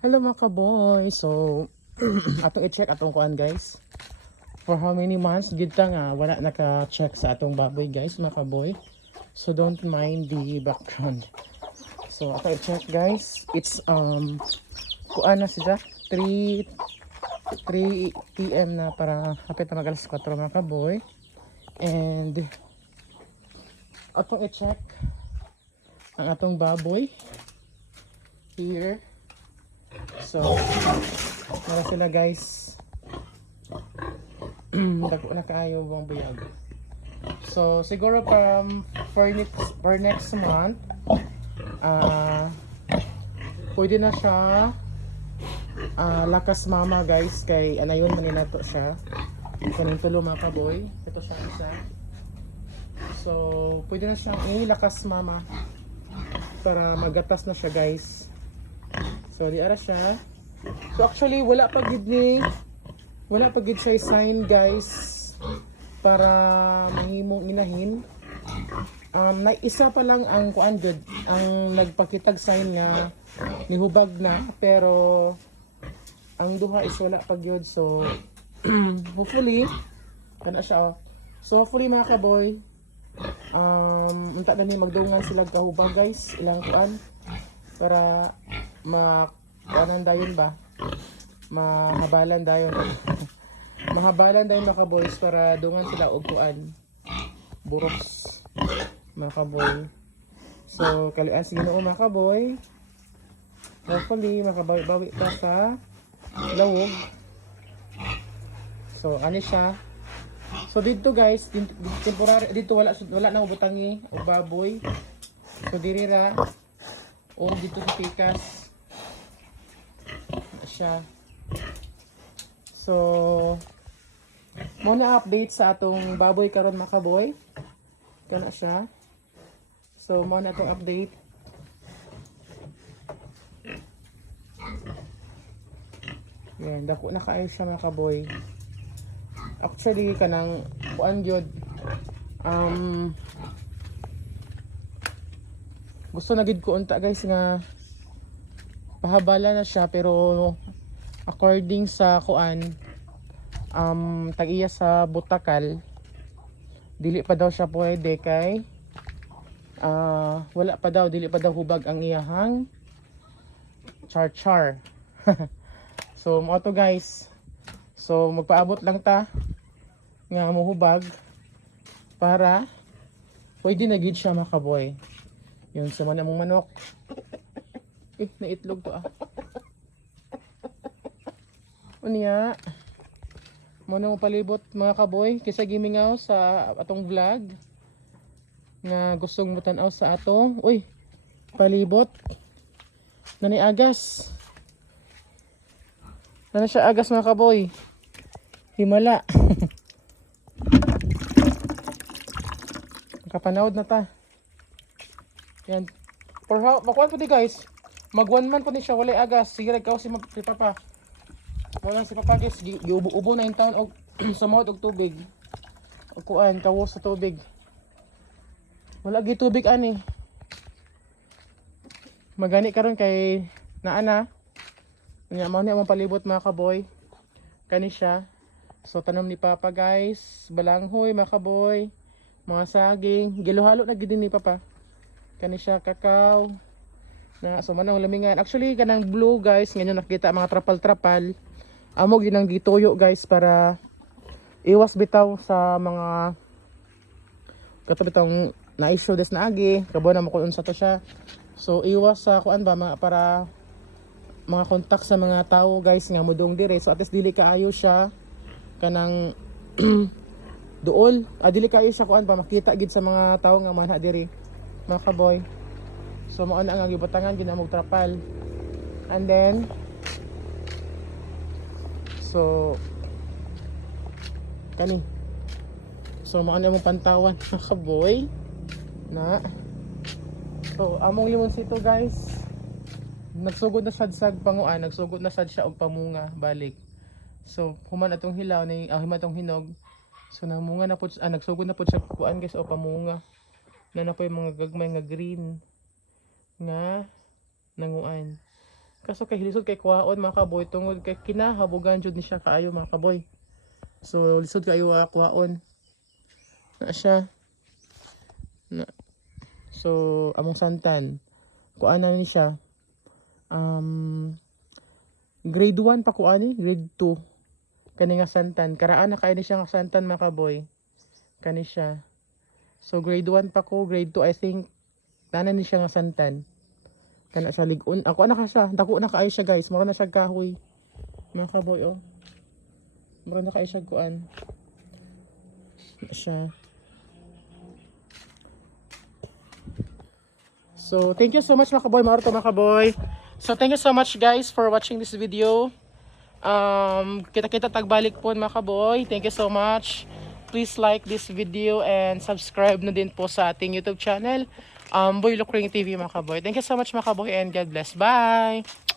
Hello mga kaboy. So, atong i-check atong kuan guys. For how many months gid ta nga wala naka-check sa atong baboy guys mga kaboy. So don't mind the background. So atong i-check guys. It's kuan na siya 3 PM na para hapit na mag alas 4 mga kaboy. And atong i-check ang atong baboy here. So, para sila guys. Dako na kaayo buong buyag. So, siguro for next month, pwede na siya lakas mama guys. Kay anayon man nila to siya. Kaning tulo mga kaboy. Ito siya isa. So, pwede na siyang lakas mama para magatas na siya guys. So di ara siya. So actually wala pa gid siya sign guys para mahimong inahin. Na isa pa lang ang kuan gud ang nagpakitag sign nga nihubag na, pero ang duha is wala pa gyud. So hopefully kana siya. So hopefully mga kaboy, unta na ni magdungan sila kahubag guys, ilang kuan para kanan dayon ba? Mahabalan dayon. Mahabalan dayon mga boys para dungan sila og kuan. Buros mga kaboy. So kalian sa Ginoo mga kaboy. Hopefully makabawi pa sa lawog. So ani siya. So dito guys, temporary dito wala na ubutangi og baboy. So diri ra or dito sa pikas siya. So muna update sa atong baboy karon mga kaboy. Kana siya. So muna atong update. Yan, dako na kaayo siya mga kaboy. Actually kanang kuan gyud gusto na gid ko unta guys nga pahabala na siya, pero according sa kuan tag-iya sa butakal dili pa daw siya pwede kay wala pa daw, dili pa daw hubag ang iyahang char. So mo to guys. So magpaabot lang ta nga mohubag para pwede na gid siya mga kaboy. Yun, sa mga mong manok. Naitlog to Unya. Muna mo palibot mga kaboy. Kisa gimingaw sa atong vlog. Nga gustong mo tanaw sa ato. Uy, palibot. Nani agas. Nani siya agas mga kaboy. Himala. Kapanawad na ta. Yan. For how, makuha po di guys. Mag 1 month po ni siya, walay agas. Sige ikaw si Papa. Wala si Papa guys. Ubo na yung taon og sumawad og tubig. O kuan, kawo sa tubig. Wala gi tubig ani. Magani karon kay naana. Nya mao ni among palibot mga kaboy. Kani siya. So tanom ni Papa guys, balanghoy mga kaboy, mga saging, gilohalo na gid ni Papa. Kani siya kakao na so manang lamingan. Actually kanang blue guys, ngayon nakita mga trapal-trapal. Amo ginang gituyo guys para iwas bitaw sa mga kato bitong na-issue des na agi, kabo na mo kun unsa to siya. So iwas sa kuan ba para mga kontak sa mga tao guys nga mudong dire. So at least dili kaayo siya kanang duol. Dili kaayo siya kuan pa makita gid sa mga tao nga manha diri mga kaboy. So mao na ang gibutangan ginamog trapal. And then so kani. So mao na mo pantawan mga kaboy na. So among limonsito guys, nagsugod na sad sag panguan, nagsugod na sad siya og pamunga balik. So human atong hilaw ni human atong hinog. So namunga na pud nagsugod na pud siya kuan guys o pamunga. Na na po yung mga gagmay nga green nga nanguan. Kaso kay lisod kay kuhaon mga kaboy tungod kay kinahabugan jud ni siya kaayo mga kaboy. So lisod kayo kuhaon. Na siya. Na. So among santan. Kuan na ni siya. Grade 1 pa ko ani, grade 2. Kani nga santan. Karaan na kay ni siya nga santan mga kaboy. Kani siya. So grade 1 pa ko, grade 2 I think tanan ni siya nga santan. Kana siya ligon. Ako na ka siya. Dako na kaayo siya guys. Mura na siya kahoy. Mga kaboy oh. Mura na kaayo siya kuan. Siya. So thank you so much mga kaboy. Mauro to mga kaboy. So thank you so much guys for watching this video. Kita-kita tagbalik po mga kaboy. Thank you so much. Please like this video and subscribe na din po sa ating YouTube channel. Boy Lucring TV mga kaboy. Thank you so much mga kaboy and God bless. Bye!